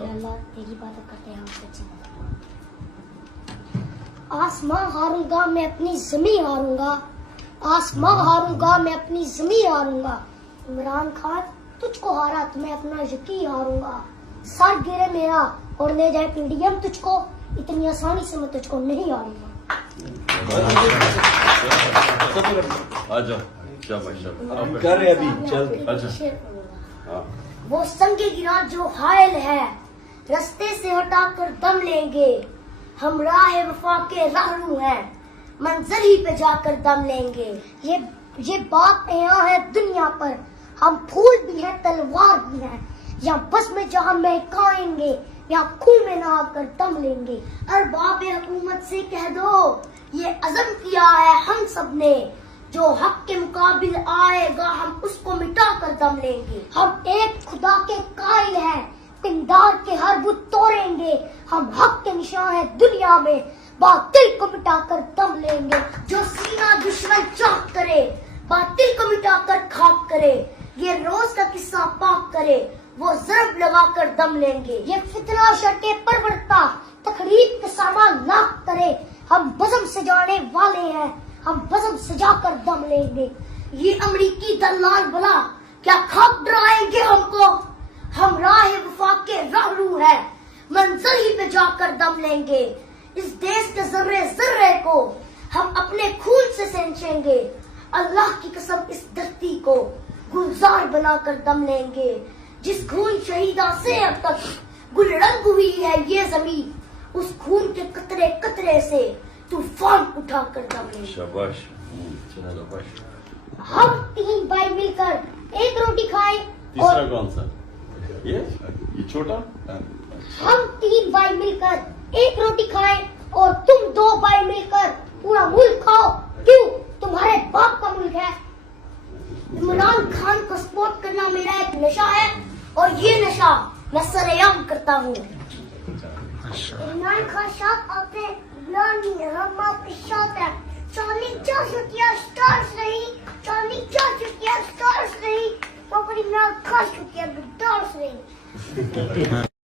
अल्लाह तेरी इबादत करते हैं आसमां हारूंगा मैं अपनी ज़मीं हारूंगा, आसमां हारूंगा मैं अपनी ज़मीं हारूंगा। इमरान खान तुझको हारा तो मैं अपना यकीन हारूंगा। सर गिरे मेरा और ले जाए पीडीएम तुझको, इतनी आसानी से मैं तुझको नहीं हारूंगा। कर अभी चल। वो संगे गिरा जो हायल है, रस्ते से हटाकर दम लेंगे। हम राह वफा के राहरू हैं, मंजिल ही पे जाकर दम लेंगे। ये बात यहाँ है दुनिया पर, हम फूल भी हैं तलवार भी हैं। यहाँ बस में जहाँ महकाएंगे, यहाँ खून में नहा कर दम लेंगे। अरबाब हुकूमत से कह दो ये अज़म किया है हम सब ने, जो हक के मुकाबिल आएगा हम उसको मिटा कर दम लेंगे। हम एक खुदा के कायल हैं, पिंडार के हर बुत तोड़ेंगे। हम हक के निशान हैं दुनिया में, बातिल को मिटा कर दम लेंगे। जो सीना दुश्मन चाक करे, बातिल को मिटा कर खाक करे। ये रोज का किस्सा पाक करे, वो ज़रब लगा कर दम लेंगे। ये फितना शर्के परवरता, तकरीब के सामान लाख करे। हम बज़म सजाने वाले हैं, हम बज़म सजा कर दम लेंगे। ये अमरीकी दलाल भला क्या खाक डराएंगे हमको, हम राह वफा के राहरू हैं, मंजिल ही पे जाकर दम लेंगे। इस देश के जर्रे जर्रे को हम अपने खून से सेंचेंगे। अल्लाह की कसम इस धरती को गुलजार बनाकर दम लेंगे। जिस खून शहीदा से अब तक गुलरंग हुई है ये जमीन, उस खून के कतरे कतरे से तूफान उठा कर दम लेंगे। शाबाश। हम 3 भाई मिलकर एक रोटी खाएं। तीसरा कौन सा? ये छोटा। हम 3 भाई मिलकर एक रोटी खाएं और तुम 2 भाई मिलकर पूरा मुल्क खाओ। क्यों? तुम्हारे बाप का मुल्क है। इमरान खान को सपोर्ट करना मेरा एक नशा है और ये नशा मैं सरेआम करता हूँ। इमरान खान साहब आपने हम आपके साथ है। चांदी 4 शुक्रिया स्टार्स रही, चांदी 4 शुक्रिया स्टार्स रही, तो इमरान खान शुक्रिया स्टार्स रही।